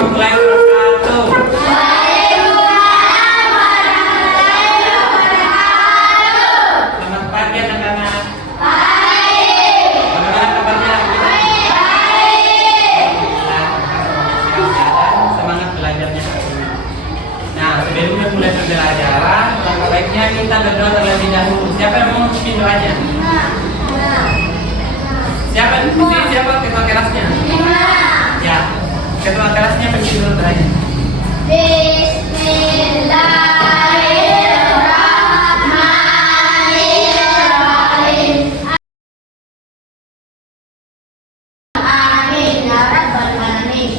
warahmatullahi wabarakatuh. Selamat pagi anak-anak. Bagaimana kabarnya? Semangat belajarnya. Nah, sebelumnya mulai pembelajaran, langkah baiknya kita berdoa terlebih dahulu. Siapa yang mau memimpin doanya? Siapa ketua kelasnya? Ya, ketua kelasnya memimpin dulu doanya. Bismillahirrahmanirrahim. Amin ya rabbal alamin.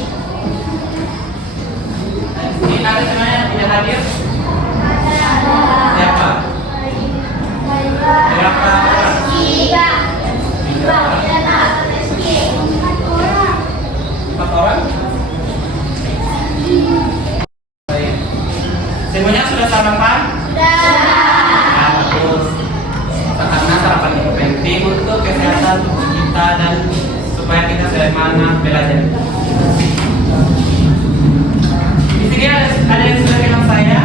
Ini ada semuanya yang tidak hadir? Siapa? Berapa orang? Tiga. 4 orang? Baik. Semuanya sudah sarapan? Nah, bagus. Karena sarapan itu penting untuk kesehatan tubuh kita dan supaya kita semangat belajar. Di sini ada yang sudah kenal saya?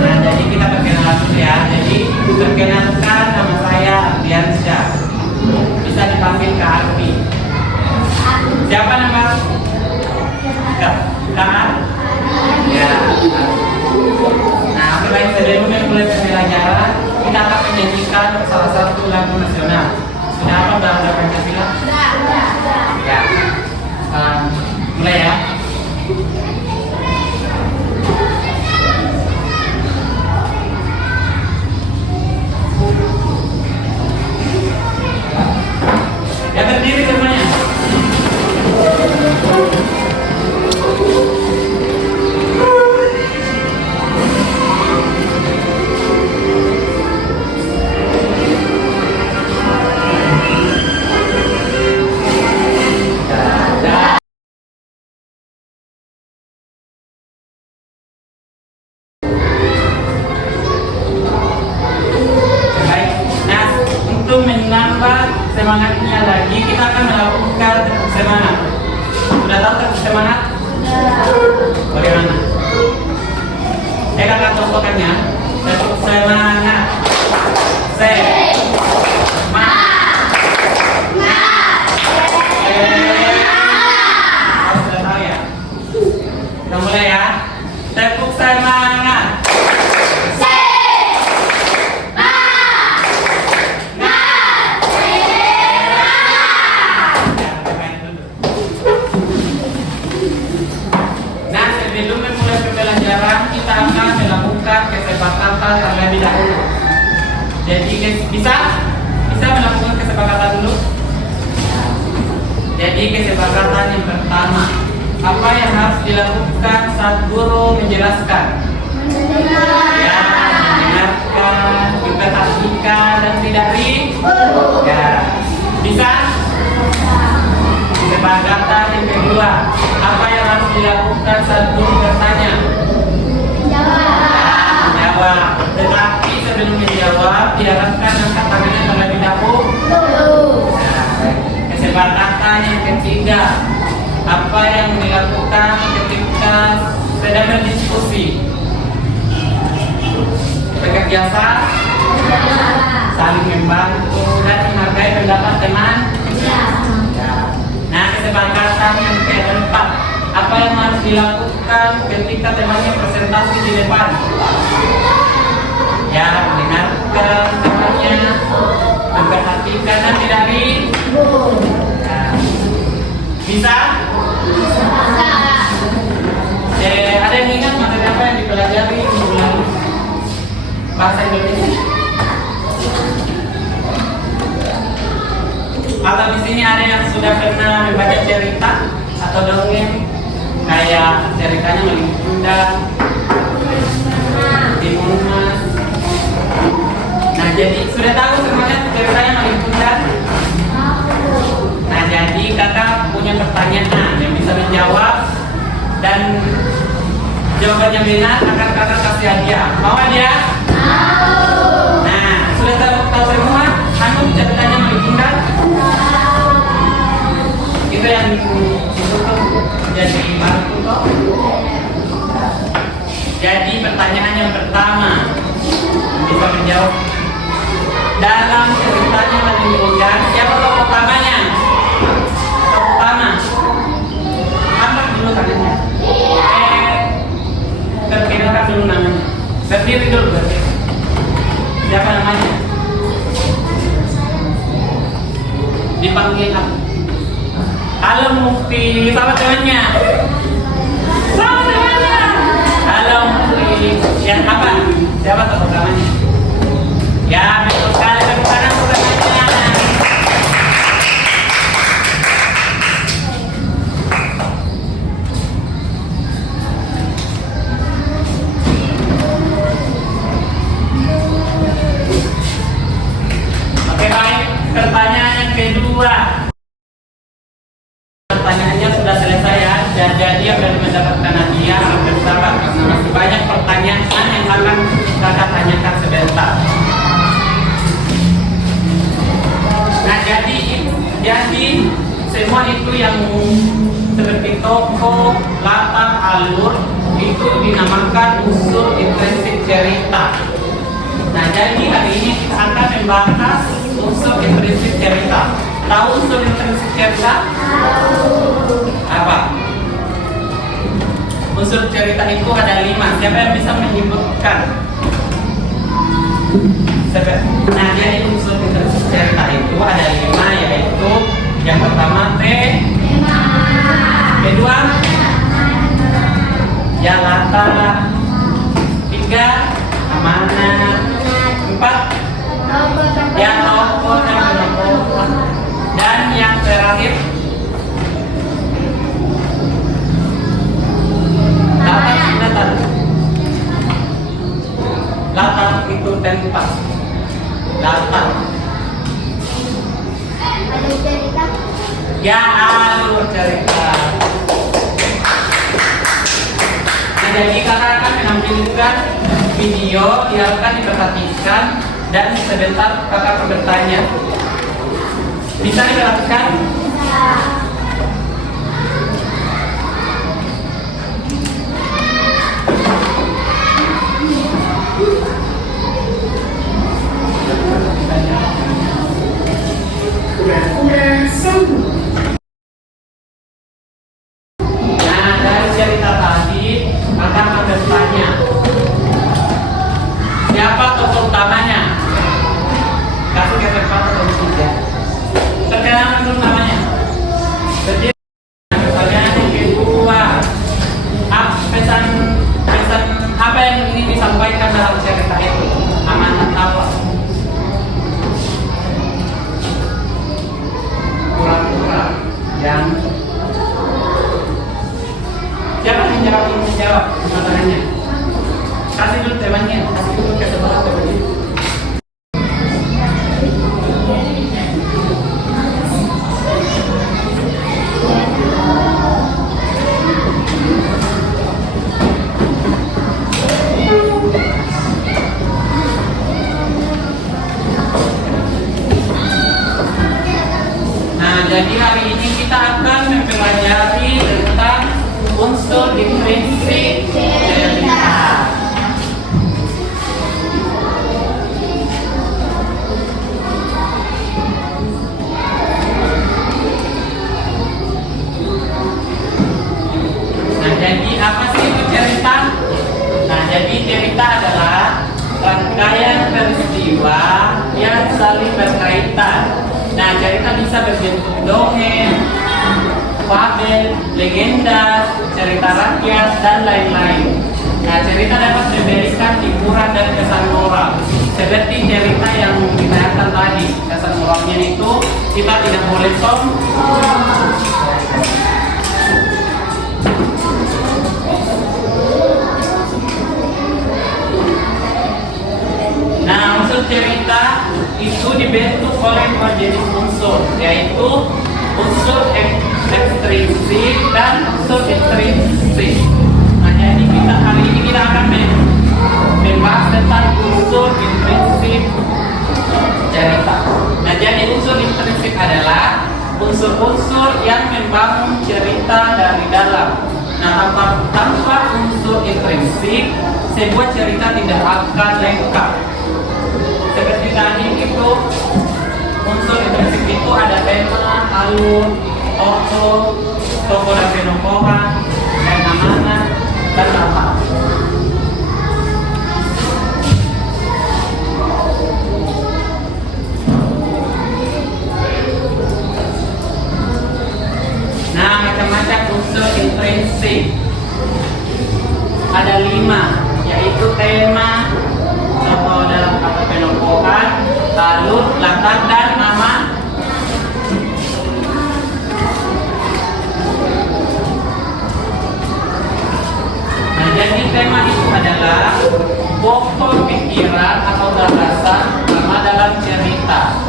Nah, jadi kita perkenalan dulu ya. Jadi perkenalkan, nama saya Ardiansyah. Bisa dipanggil Kak Arfi. Siapa nama? Kak? Ya. Nah, oke baik, sebelum mulai pembelajaran, kita akan menyanyikan salah satu lagu nasional. Sudah apa bahasa Pancasila? Ya. Mulai ya. Ya, berdiri semuanya. Baik. Nah, untuk menambah semangatnya lagi, kita akan melakukan tepuk semangat. Sudah tahu tepuk semangat? Bagaimana? Kakak contohkannya. Tepuk semangat. Sudah tahu ya? Kita mulai ya. Tepuk semangat. Nah, sebelum memulai pembelajaran, kita akan melakukan kesepakatan terlebih dahulu. Jadi bisa melakukan kesepakatan dulu. Jadi kesepakatan yang pertama, apa yang harus dilakukan saat guru menjelaskan? Ya, mendengarkan, diperhatikan dan tidak ya. Bisa? Kesepakatan yang kedua, apa yang harus dilakukan saat guru bertanya? Menjawab. Tetapi sebelum menjawab, diharapkan angkat tangannya terlebih dahulu. Kesepakatan yang ketiga, apa yang dilakukan ketika sedang berdiskusi? Bekerja sama, saling membantu dan menghargai pendapat teman. Nah, kesepakatan yang keempat, apa yang harus dilakukan ketika temannya presentasi di depan? Ya, mendengarkan temannya, memperhatikan dan tidak bisa? Ada yang ingat materi apa yang dipelajari minggu lalu? Bahasa Indonesia. Atau di sini ada yang sudah pernah membaca cerita atau dongeng, kayak ceritanya Malin Kundang, Timun Mas. Nah, jadi sudah tahu semuanya ceritanya Malin Kundang. Nah, jadi kakak punya pertanyaan yang bisa menjawab dan jawabannya benar akan kakak kasih hadiah. Mau hadiah? Nah, sudah tahu semua? Kamu ceritanya Malin Kundang? Kita yang jadi marku toh. Jadi pertanyaan yang pertama bisa menjawab. Dalam ceritanya menunjukkan siapa tokoh utamanya? Tokoh utama. Angkat dulu tangannya. Terkenalkan dulu namanya. Berdiri dulu berarti. Siapa namanya? Dipanggil apa? Halo Mufti, sama temannya. Sama temannya. Halo Mufti. Yang apa? Siapa tokoh utamanya? Ya, betul sekali. Tepuk tangan untuk temannya. Oke, baik. Pertanyaan yang kedua. Pertanyaannya sudah selesai ya. Dan jadi yang sudah mendapatkan hadiah bersabar karena masih banyak pertanyaan yang akan kakak tanyakan sebentar. Nah, jadi semua itu yang seperti toko, latar, alur itu dinamakan unsur intrinsik cerita. Nah, jadi hari ini kita akan membahas unsur intrinsik cerita. Tahu unsur intrinsik cerita? Apa? Unsur cerita itu ada 5. Siapa yang bisa menyebutkan? Nah, jadi unsur intrinsik cerita itu ada 5, yaitu yang pertama tema, kedua ya latar, 3 amanat, 4 ya tokoh dan penyebab, dan yang terakhir latar itu tempat. Latar Alur cerita. ya alur cerita. Nah, jadi kakak akan menampilkan video yang akan diperhatikan dan sebentar kakak akan bertanya. Bisa diperhatikan? Nah, dari cerita tadi akan bertanya, siapa tokoh utamanya? Kasih kesempatan untuk dia. Terkenal dulu namanya. Jadi pertanyaan yang kedua, pesan apa yang ingin disampaikan dalam cerita itu? Amanat apa? Pura-pura yang siapa yang menjawab pertanyaannya? Kasih dulu temannya, kasih dulu ke sebelah temannya. Nah, jadi hari ini kita akan mempelajari tentang unsur intrinsik cerita. Nah, jadi apa sih itu cerita? Nah, jadi cerita adalah rangkaian peristiwa yang saling berkaitan. Nah, cerita bisa berbentuk dongeng, fabel, legenda, cerita rakyat, dan lain-lain. Nah, cerita dapat memberikan hiburan dan kesan moral. Seperti cerita yang ditanyakan tadi, kesan moralnya itu kita tidak boleh sombong. Nah, unsur cerita itu dibentuk oleh 2 jenis unsur, yaitu unsur ekstrinsik dan unsur intrinsik. Nah, jadi kita hari ini kita akan membahas tentang unsur intrinsik cerita. Nah, jadi unsur intrinsik adalah unsur-unsur yang membangun cerita dari dalam. Nah, tanpa unsur intrinsik, sebuah cerita tidak akan lengkap. Seperti tadi itu, unsur intrinsik itu ada tema, alur, tokoh dan penokohan, dan amanah, dan apa. Nah, macam-macam unsur intrinsik ada 5, yaitu tema, tokoh dalam atau penokohan, alur, latar, dan nama. Nah, jadi tema itu adalah pokok pikiran atau gagasan utama dalam cerita.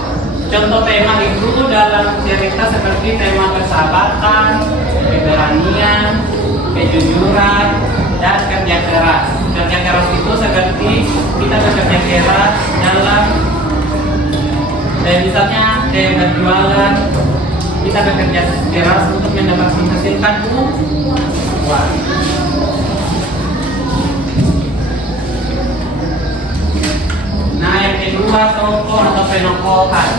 Contoh tema itu dalam cerita seperti tema persahabatan, keberanian, kejujuran, dan kerja keras. Kerja keras itu seperti kita bekerja keras dalam misalnya berjualan, kita bekerja keras untuk menghasilkan uang. Nah, yang kedua, tokoh atau penokohan.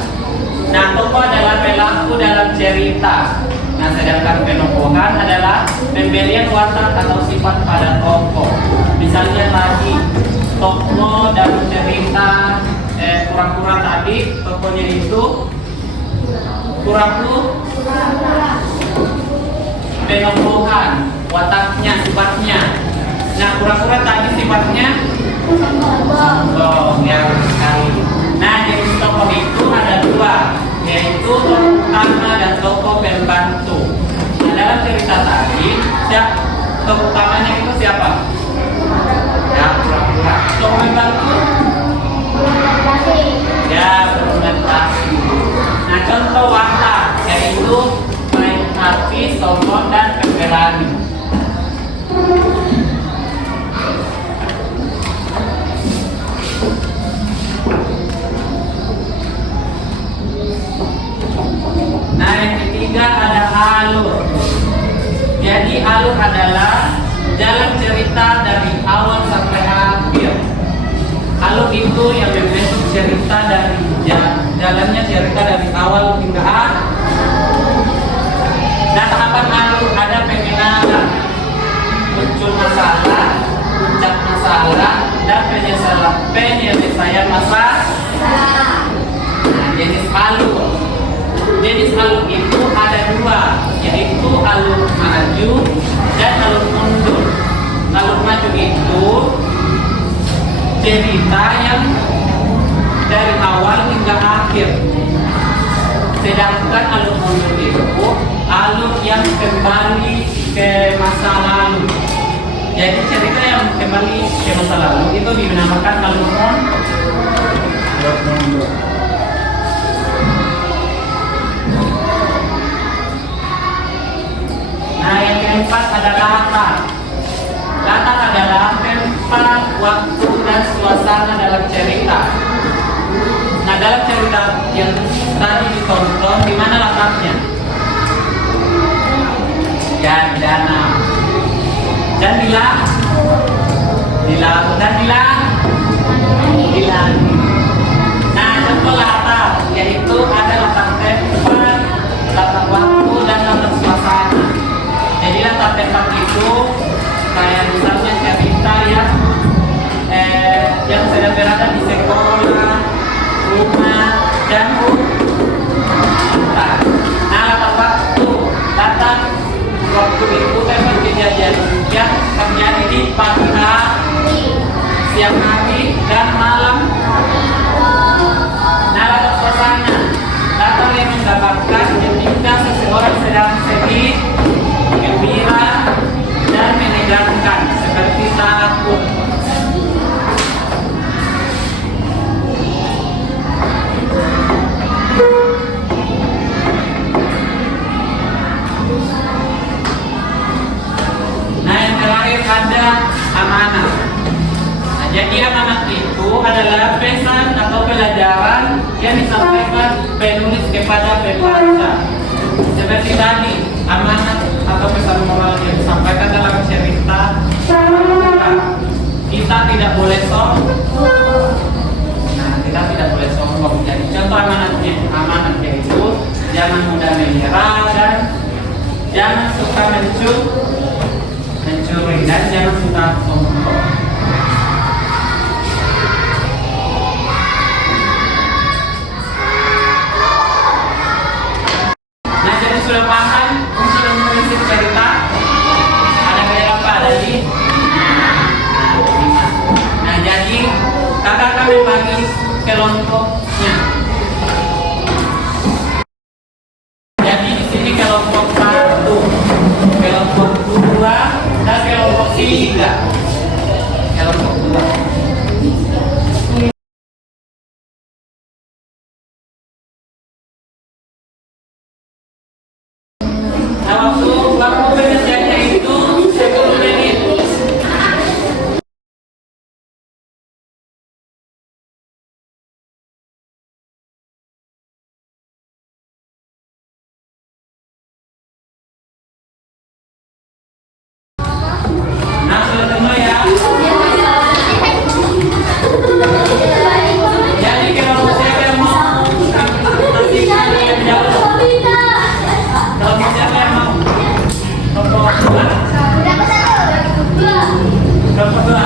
Nah, tokoh adalah pelaku dalam cerita. Nah, sedangkan penokohan adalah pemberian watak atau sifat pada tokoh. Misalnya tadi, tokoh dalam cerita kura-kura tadi, tokohnya itu kura-kura. Penokohan, wataknya, sifatnya. Nah, kura-kura tadi sifatnya sombong, ya sekali. Nah, jenis tokoh itu ada 2, yaitu tokoh utama dan tokoh pembantu. Nah, dalam cerita tadi, tokoh utamanya itu siapa? Ya, kura-kura. Tokoh pembantu? Ya, berorientasi. Nah, contoh watak yaitu baik hati, sombong, dan pemberani. Nah, yang ketiga ada alur. Jadi alur adalah jalan cerita dari awal sampai akhir. Alur itu yang membentuk cerita dari jalannya cerita dari awal hingga akhir. Nah, tahapan alur ada pengenalan, muncul masalah, puncak masalah, dan penyelesaian masalah. Nah, jenis alur. Jenis alur itu ada 2, yaitu alur maju dan alur mundur. Alur maju itu cerita yang dari awal hingga akhir. Sedangkan alur mundur itu alur yang kembali ke masa lalu. Jadi cerita yang kembali ke masa lalu itu dinamakan alur mundur. Nah, yang keempat ada latar. Latar adalah tempat, waktu, dan suasana dalam cerita. Nah, dalam cerita yang tadi ditonton, di mana latarnya? Ya, di danau. Dan di laut. Dan di langit. Nah, contoh latar, yaitu ada latar tempat, latar waktu, dan latar suasana. Jadi latar tempat itu kayak misalnya cerita yang sedang berada di sekolah, rumah, dan hutan. Nah, latar waktu itu tempat kejadian yang terjadi di pagi hari, siang hari, dan malam. Nah, latar suasana, latar yang menggambarkan ketika seseorang sedang sedih, gembira, dan menegangkan seperti takut. Nah, yang terakhir ada amanah. Nah, jadi amanah itu adalah pesan atau pelajaran yang disampaikan penulis kepada pembaca. Seperti tadi, amanat atau pesan moral yang disampaikan dalam cerita, kita tidak boleh sombong. Nah, kita tidak boleh sombong. Jadi contoh amanatnya itu jangan mudah menyerah dan jangan suka mencuri dan jangan suka sombong. Nah, jadi sudah paham untuk prinsip cerita. Ada kayak apa tadi? Nah, jadi kakak kami bagi kelompoknya. Jadi di sini kelompok 1, kelompok 2, dan kelompok 3. Kelompok 2. Nah, waktu pengerjaannya itu 10 menit. Nah, sudah semua ya. Jadi kelompok siapa yang mau? Nanti kalian jawab. Kelompok siapa yang mau? Kelompok 2. Kelompok 2.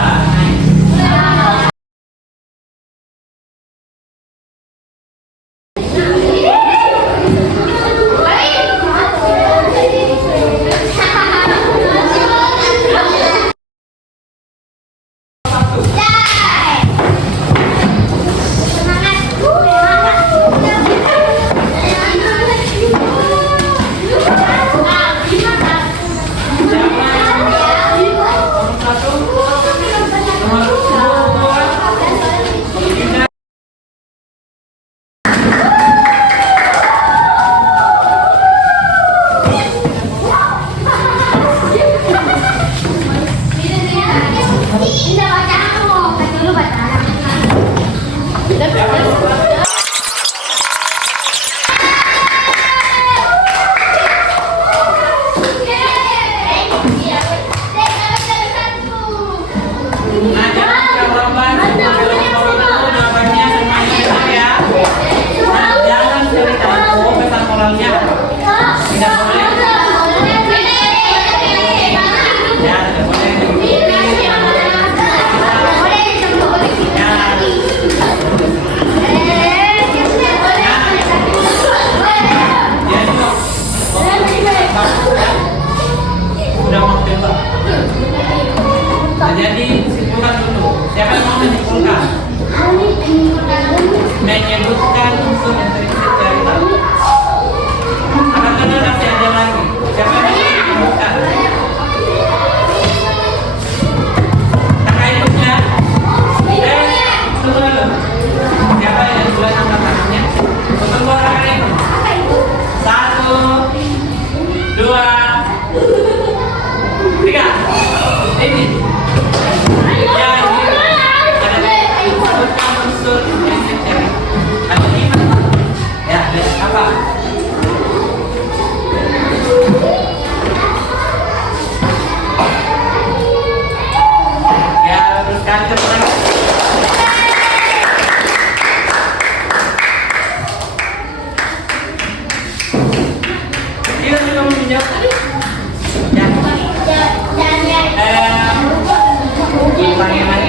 Nah, jangan jawaban kelompok itu jawabannya semuanya benar ya. Nah, jangan cerita itu pesan moralnya. Tidak boleh. Ya, tidak boleh. Udah mau tembak. Nah, jadi simpulkan dulu. Siapa yang mau menyimpulkan? Menyebutkan unsur dan prinsip cerita. Akan masih ada lagi. Siapa yang mau menyebutkan? Kakak ikutnya. Tunggu dulu. Siapa yang duluan angkat tangannya? Tunggu kakak ikut. 1, 2, 3. Ini. Ya, ini. Ada unsur prinsip cerita. Ada 5. Ya, apa? Ya, teruskan cepat. Iya, sudah mau menjawab tadi. Ya. Pertanyaan